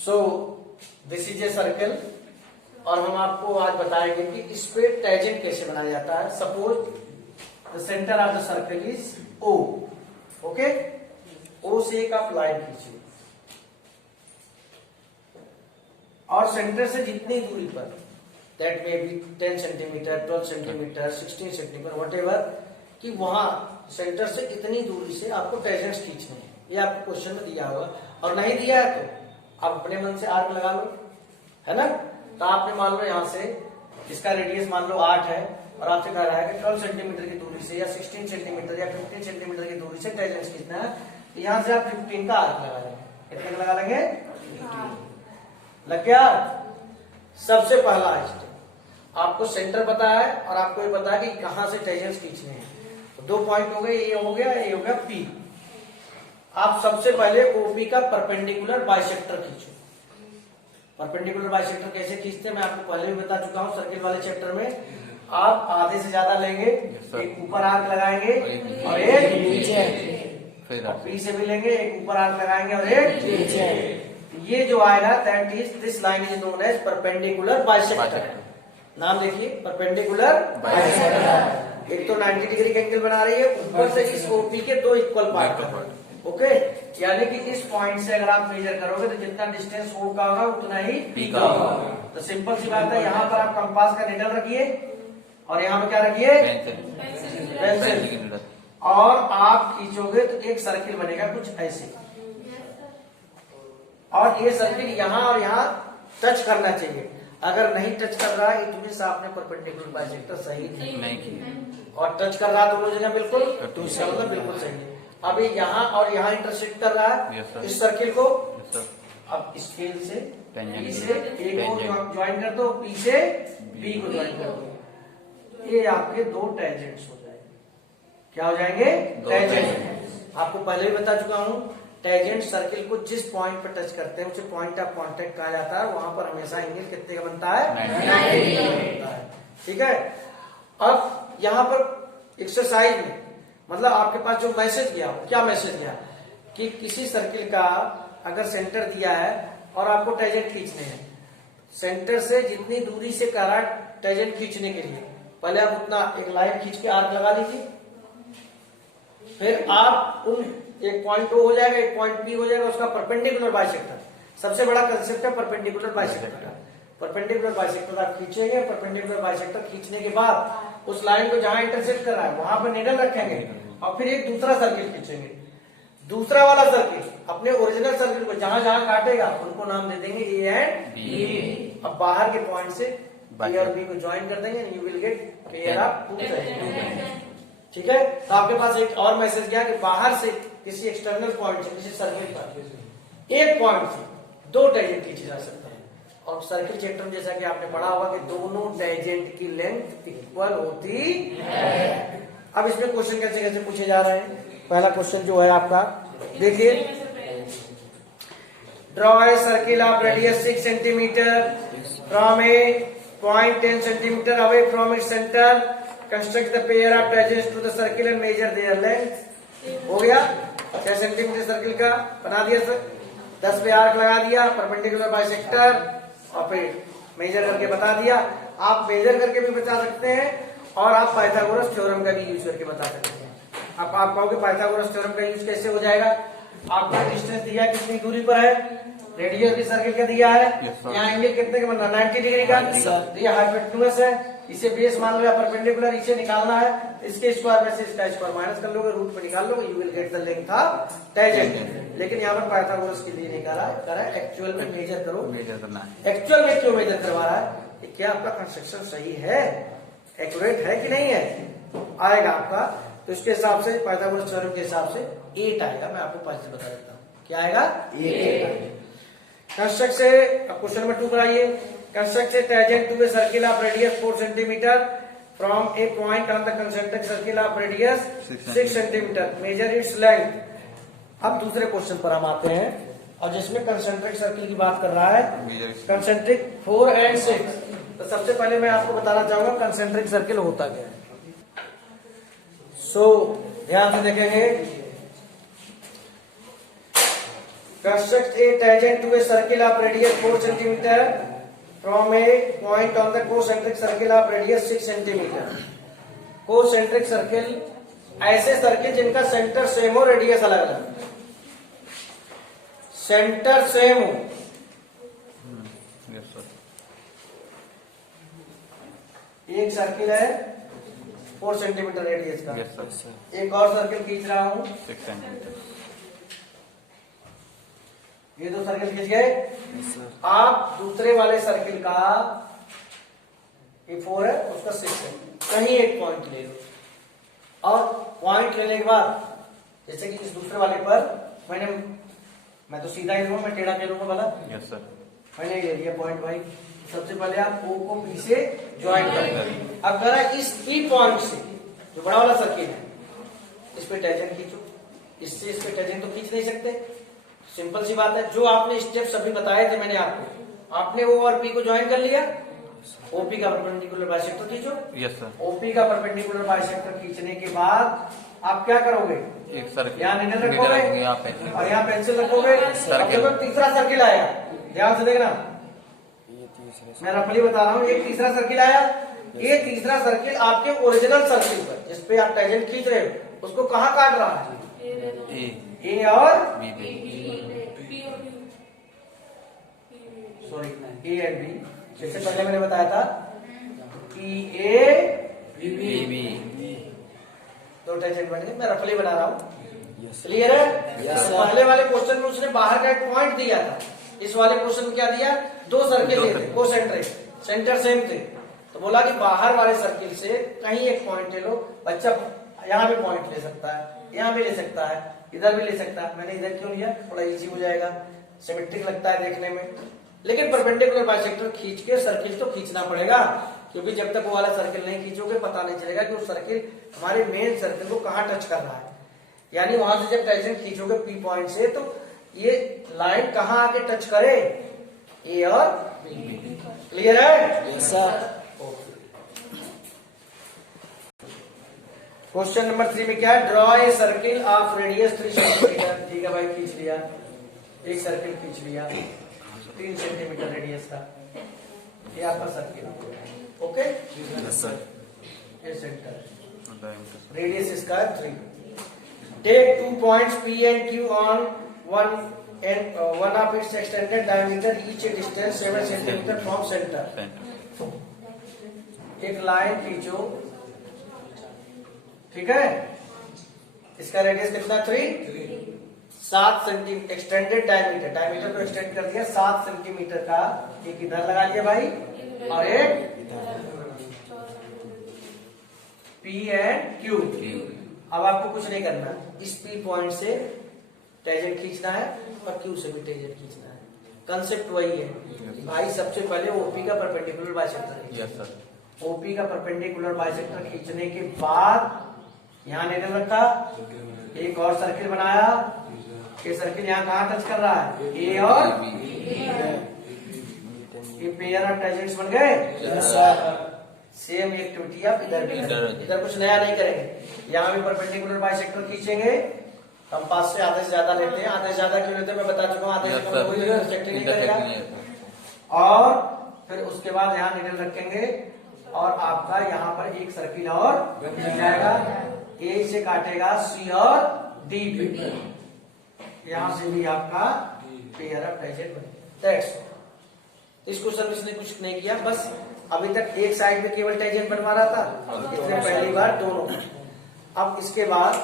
So this is a circle और हम आपको आज बताएंगे कि इस पे टेंजेंट कैसे बनाया जाता है। Suppose the centre of the circle is O, okay. O से एक आप लाइन खींचिए और सेंटर से जितनी दूरी पर, that may be 10 centimetre, 12 centimetre, 16 centimetre, what ever, कि वहां सेंटर से इतनी दूरी से आपको टेंजेंट्स खींचने हैं। ये आपको क्वेश्चन में दिया होगा, और नहीं दिया है तो आप अपने मन से आर्क लगा लो, है ना। तो आपने मान लो यहाँ से इसका रेडियस मान लो 8 है और आपसे कह रहा है कि 12 सेंटीमीटर की दूरी से या 16 सेंटीमीटर या 15 सेंटीमीटर की दूरी से टेंजेंट्स खींचना है। तो यहाँ से आप 15 का आर्क लगा लेंगे। कितने का लगा लेंगे? 15। लग गया। सबसे पहला स्टेप, आपको सेंटर पता है और आपको ये पता है कि कहां से टेंजेंट्स खींचने हैं। तो 2 पॉइंट हो गए, ये हो गया, ये हो गया पी। आप सबसे पहले ओपी का परपेंडिकुलर बाइसेक्टर खींचो। परपेंडिकुलर बाइसेक्टर कैसे खींचते हैं मैं आपको पहले भी बता चुका हूं सर्किल वाले चैप्टर में। आप आधे से ज्यादा लेंगे, एक ऊपर आर्क लगाएंगे और एक नीचे, और पी से भी लेंगे, एक ऊपर आर्क लगाएंगे और एक नीचे। ये जो आएगा that is this line is known as perpendicular bisector. नाम देखिए, परपेंडिकुलर बाइसेक्टर। एक तो 90 डिग्री का एंगल बना रही है, ऊपर से इस ओपी के 2 इक्वल पार्ट, ओके। यानी कि इस पॉइंट से अगर आप मेजर करोगे तो जितना डिस्टेंस ओ का होगा उतना ही पी का होगा। तो सिंपल सी बात है, यहाँ पर आप कंपास का निडल रखिए और यहाँ पर क्या रखिए? पेंसिल। और आप खींचोगे तो एक सर्किल बनेगा कुछ ऐसे, और ये सर्किल यहाँ और यहाँ टच करना चाहिए। अगर नहीं टच कर रहा है इट मींस आपने परपेंडिकुलर बाइसेक्टर सही नहीं किया, और टच कर रहा है दोनों जगह बिल्कुल, तो इसका मतलब बिल्कुल सही है। अब ये यहाँ और यहाँ इंटरसेक्ट कर रहा है इस सर्किल को। अब स्केल से पी से ए को ज्वाइन कर दो, पी से बी को ज्वाइन कर दो। ये आपके 2 टेंजेंट्स हो जाएंगे। क्या हो जाएंगे? टेंजेंट। आपको पहले भी बता चुका हूँ, टेंजेंट सर्किल को जिस पॉइंट पर टच करते हैं उसे पॉइंट ऑफ कांटेक्ट कहा जाता है। वहां पर हमेशा एंगल कितने का बनता है? 90 डिग्री का बनता है, ठीक है। अब यहाँ पर एक्सरसाइज में मतलब आपके पास जो मैसेज गया, क्या मैसेज गया कि किसी सर्किल का अगर सेंटर दिया है और आपको टेंजेंट खींचने हैं, सेंटर से जितनी दूरी से कह रहा है टेंजेंट खींचने के लिए, पहले आप उतना एक लाइन खींच के आर्क लगा लीजिए। फिर आप उन एक पॉइंट ओ हो जाएगा, एक पॉइंट पी हो जाएगा, उसका परपेंडिकुलर बाइसेक्टर। सबसे बड़ा कंसेप्ट है परपेंडिकुलर बाइसेक्टर का। परपेंडिकुलर बाइसेक्टर आप खींचेंगे, परपेंडिकुलर बाइसेक्टर खींचने के बाद उस लाइन को जहां इंटरसेक्ट कर रहा है वहां पर निडल रखेंगे और फिर एक दूसरा सर्किल खींचेंगे। दूसरा वाला सर्किल अपने ओरिजिनल सर्किल को जहां जहां काटेगा उनको नाम दे देंगे ए एंड बी। अब बाहर के पॉइंट से ए और बी को ज्वाइन कर देंगे, you will get pair of 2 tangent, ठीक है। तो आपके पास एक और मैसेज गया कि बाहर से किसी एक्सटर्नल पॉइंट से, किसी सर्किल पर एक पॉइंट से 2 टेंजेंट खींचे जा सकते हैं। और सर्किल चैप्टर में जैसा कि आपने पढ़ा होगा कि दोनों टेंजेंट की लेंथ इक्वल होती है। अब इसमें क्वेश्चन कैसे कैसे पूछे जा रहे हैं। पहला क्वेश्चन जो है आपका देखिए, draw a circle of radius 6 centimetre from a point 10 centimetre away from its centre, construct the pair of tangents to the circle and measure their length. हो गया 6 सेंटीमीटर सर्किल का बना दिया सर, 10 पे आर्क लगा दिया, परपेंडिकुलर बाइसेक्टर, और फिर मेजर करके बता दिया। आप मेजर करके भी बता सकते हैं और आप पाइथागोरस थ्योरम का भी यूज करके बता सकते हैं। अब आप कहोगे पाइथागोरस थ्योरम का यूज कैसे हो जाएगा? आपका डिस्टेंस दिया है, कितनी दूरी पर है, रेडियस भी सर्किल का दिया है, यहाँ एंगल कितने का बनना, 90 डिग्री का, तो ये हाइपोटेन्यूज है, इसे बेस मान लो या परपेंडिकुलर, इसे निकालना है, इसके स्क्वायर में से इसका स्क्वायर माइनस कर लोगे, रूट में निकाल लोगे, you will get the length of tangent. लेकिन यहाँ पर पाइथागोरस के लिए नहीं करा है, एक्चुअल में मेजर करो। मेजर करना है, एक्चुअल में क्यों मेजर करवा रहा है, क्या आपका कंस्ट्रक्शन सही है, एक्यूरेट है कि नहीं है, आएगा आपका। तो इसके हिसाब से पाइथागोरस थ्योरम के हिसाब से 8 आएगा। मैं आपको पहले से बता देता हूँ क्या आएगा, 8। कंस्ट्रक्ट से क्वेश्चन नंबर 2 कराइए। Construct a tangent to a circle of radius 4 centimetre from a point on the concentric circle of radius 6 centimetre, measure its length. अब दूसरे क्वेश्चन पर हम आते हैं और जिसमें कंसेंट्रिक सर्किल की बात कर रहा है, कंसेंट्रिक 4 एंड 6। तो सबसे पहले मैं आपको बताना चाहूंगा कंसेंट्रिक सर्किल होता क्या है। ध्यान से देखेंगे, Construct a tangent to a circle of radius 4 centimeter from a point on the concentric circle of radius 6 centimeter. Concentric circle ऐसे सर्किल जिनका सेंटर सेम हो, रेडियस अलग अलग, सेंटर सेम हो। एक सर्किल है 4 सेंटीमीटर रेडियस का, एक और सर्किल खींच रहा हूं 6 सेंटीमीटर। ये दो सर्किल खींच गए। आप दूसरे वाले सर्किल का, ये 4 है, उसका 6 है, कहीं एक पॉइंट ले लो, और पॉइंट लेने के बाद जैसे कि इस दूसरे वाले पर मैं तो सीधा ही लूंगा, मैं टेढ़ा क्यों लूंगा भला? Yes sir. मैंने ले लिया पॉइंट भाई। सबसे पहले आप O को P से ज्वाइन करेंगे। अब जरा इस P पॉइंट से, जो बड़ा वाला सर्किल है, इस पे टेंजेंट खींचो। इससे इस पे टेंजेंट तो खींच नहीं सकते, सिंपल सी बात है। जो आपने स्टेप्स अभी बताए थे मैंने आपको, आपने O और P को ज्वाइन कर लिया, OP का परपेंडिकुलर बाइसेक्टर खींचो। Yes sir. OP का परपेंडिकुलर बाइसेक्टर खींचने के बाद आप क्या करोगे? एक सर्किल यहाँ निडल रखोगे यहाँ पे और यहाँ पेंसिल रखोगे। सर्किल। अब तीसरा सर्किल आया, ध्यान से देखना, मैं रफली बता रहा हूँ। एक तीसरा सर्किल आया, ये तीसरा सर्किल आपके ओरिजिनल सर्किल पर जिसपे आप टेंजेंट खींच रहे हो, उसको कहाँ काट रहा है? ए और B. Sorry, A and B. जैसे पहले मैंने बताया था कि ए बी दो टेंजेंट बन गए। मैं रफली बना रहा हूँ, क्लियर है? पहले वाले क्वेश्चन में उसने बाहर का एक पॉइंट दिया था, इस वाले क्वेश्चन में क्या दिया? दो सर्किल थे, कोसेंट्रिक, सेंटर सेम थे, तो बोला कि बाहर वाले सर्किल से कहीं एक पॉइंट ले लो। बच्चा यहाँ भी पॉइंट ले सकता है, यहाँ भी ले सकता है, इधर भी ले सकता है। मैंने इधर क्यों लिया? थोड़ा इजी हो जाएगा, सिमेट्रिक लगता है देखने में। लेकिन परपेंडिकुलर बाइसेक्टर खींच के सर्किल तो खींचना पड़ेगा, क्योंकि जब तक वो वाला सर्किल नहीं खींचोगे पता नहीं चलेगा कि वो सर्किल हमारे मेन सर्किल को कहाँ टच कर रहा है। यानी वहां से जब टेंजेंट खींचोगे पी पॉइंट से, तो ये लाइन कहाँ आके टच करे? ए और बी। क्लियर है? क्वेश्चन नंबर 3 में क्या है? Draw a circle of radius 3 centimetre. ठीक है भाई, खींच लिया, एक सर्किल खींच लिया 3 सेंटीमीटर रेडियस का, ये आपका सर्किल। ओके, ये सेंटर, रेडियस इसका 3। Take 2 points P and Q on one of its extended diameter, each a distance 7 centimeter from center. एक लाइन खींचो, ठीक है? इसका रेडियस कितना? 3, 7 सेंटीमीटर। एक्सटेंडेड डायमीटर, डायमीटर को एक्सटेंड कर दिया 7 सेंटीमीटर का। एक इधर लगा लिया भाई और एक P and Q। अब आपको कुछ नहीं करना, इस P पॉइंट से टेंजेंट खींचना है और Q से भी टेंजेंट खींचना है। कंसेप्ट वही है भाई। सबसे पहले OP का perpendicular bisector. Yes sir. OP का परपेंडिकुलर बाइसेक्टर खींचने के बाद यहाँ निडल रखा, एक और सर्किल बनाया। ये सर्किल यहाँ कहाँ टच कर रहा है? ए और ये पेयर ऑफ टेंजेंट्स बन गए। सेम एक्टिविटी आप इधर भी करेंगे, इधर कुछ नया नहीं करेंगे। यहाँ भी परपेंडिकुलर बाइसेक्टर खींचेंगे। हम पास से आधे से ज्यादा लेते हैं, आधे से ज्यादा क्यों लेते हैं मैं बता चुका हूँ। आधे से कम कोई इंटरसेक्टिंग नहीं करेगा। और फिर उसके बाद यहाँ निडल रखेंगे और आपका यहाँ पर एक सर्किल और बन जाएगा। ए से काटेगा C और D पे, यहाँ से भी आपका पेयर ऑफ टेंजेंट बनेगा। इस क्वेश्चन में इसने कुछ नहीं किया, बस अभी तक एक साइड में केवल टेंजेंट बनवा रहा था, इसने पहली बार दोनों। अब इसके बाद